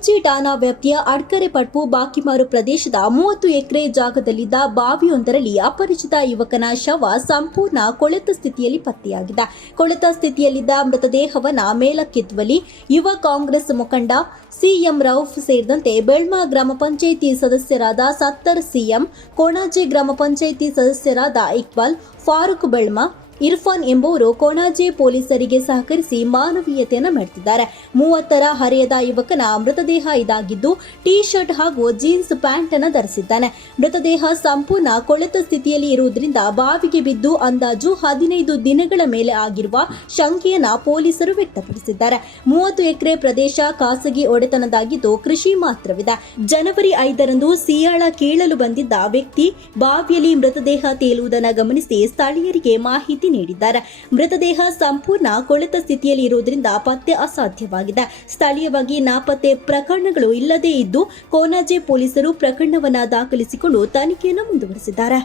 ಕೊಣಾಜಿ ಡಾನಾ ವ್ಯಾಪ್ತಿಯ ಅಡ್ಕರೆ ಪಟ್ಪು ಬಾಕಿಮಾರು ಪ್ರದೇಶದ ಮೂವತ್ತು ಎಕರೆ ಜಾಗದಲ್ಲಿದ್ದ ಬಾವಿಯೊಂದರಲ್ಲಿ ಅಪರಿಚಿತ ಯುವಕನ ಶವ ಸಂಪೂರ್ಣ ಕೊಳೆತ ಸ್ಥಿತಿಯಲ್ಲಿ ಪತ್ತೆಯಾಗಿದೆ. ಕೊಳೆತ ಸ್ಥಿತಿಯಲ್ಲಿದ್ದ ಮೃತದೇಹವನ್ನು ಮೇಲಕ್ಕೆತ್ತುವಲ್ಲಿ ಯುವ ಕಾಂಗ್ರೆಸ್ ಮುಖಂಡ ಸಿಎಂ ರೌಫ್ ಸೇರಿದಂತೆ ಬೆಳ್ಮಾ ಗ್ರಾಮ ಪಂಚಾಯಿತಿ ಸದಸ್ಯರಾದ ಸತ್ತರ್ ಸಿಎಂ ಕೋಣಾಜೆ ಗ್ರಾಮ ಪಂಚಾಯಿತಿ ಸದಸ್ಯರಾದ ಇಕ್ಬಾಲ್, ಫಾರೂಕ್ ಬೆಳ್ಮಾ ಇರ್ಫಾನ್ ಎಂಬುವರು ಕೊಣಾಜೆ ಪೊಲೀಸರಿಗೆ ಸಹಕರಿಸಿ ಮಾನವೀಯತೆಯನ್ನು ಮಾಡುತ್ತಿದ್ದಾರೆ ಮೂವತ್ತರ ಹರೆಯದ ಯುವಕನ ಮೃತದೇಹ ಇದಾಗಿದ್ದು ಟಿ ಶರ್ಟ್ ಹಾಗೂ ಜೀನ್ಸ್ ಪ್ಯಾಂಟ್ ಅನ್ನು ಧರಿಸಿದ್ದಾನೆ. ಮೃತದೇಹ ಸಂಪೂರ್ಣ ಕೊಳೆತ ಸ್ಥಿತಿಯಲ್ಲಿ ಇರುವುದರಿಂದ ಬಾವಿಗೆ ಬಿದ್ದು ಅಂದಾಜು ಹದಿನೈದು ದಿನಗಳ ಮೇಲೆ ಆಗಿರುವ ಶಂಕೆಯನ್ನ ಪೊಲೀಸರು ವ್ಯಕ್ತಪಡಿಸಿದ್ದಾರೆ. ಮೂವತ್ತು ಎಕರೆ ಪ್ರದೇಶ ಖಾಸಗಿ ಒಡೆತನದಾಗಿದ್ದು, ಕೃಷಿ ಮಾತ್ರವಿದೆ. ಜನವರಿ ಐದರಂದು ಸಿಯಾಳ ಕೀಳಲು ಬಂದಿದ್ದ ವ್ಯಕ್ತಿ, ಬಾವಿಯಲ್ಲಿ ಮೃತದೇಹ ತೇಲುವುದನ್ನು ಗಮನಿಸಿ ಸ್ಥಳೀಯರಿಗೆ ಮಾಹಿತಿ ನೀಡಿದ್ದಾರೆ. ಮೃತದೇಹ ಸಂಪೂರ್ಣ ಕೊಳೆತ ಸ್ಥಿತಿಯಲ್ಲಿ ಇರುವುದರಿಂದ ಪತ್ತೆ ಅಸಾಧ್ಯವಾಗಿದೆ. ಸ್ಥಳೀಯವಾಗಿ ನಾಪತ್ತೆ ಪ್ರಕರಣಗಳು ಇಲ್ಲದೇ ಇದ್ದು, ಕೋನಾಜೆ ಪೊಲೀಸರು ಪ್ರಕರಣವನ್ನ ದಾಖಲಿಸಿಕೊಂಡು ತನಿಖೆಯನ್ನು ಮುಂದುವರೆಸಿದ್ದಾರೆ.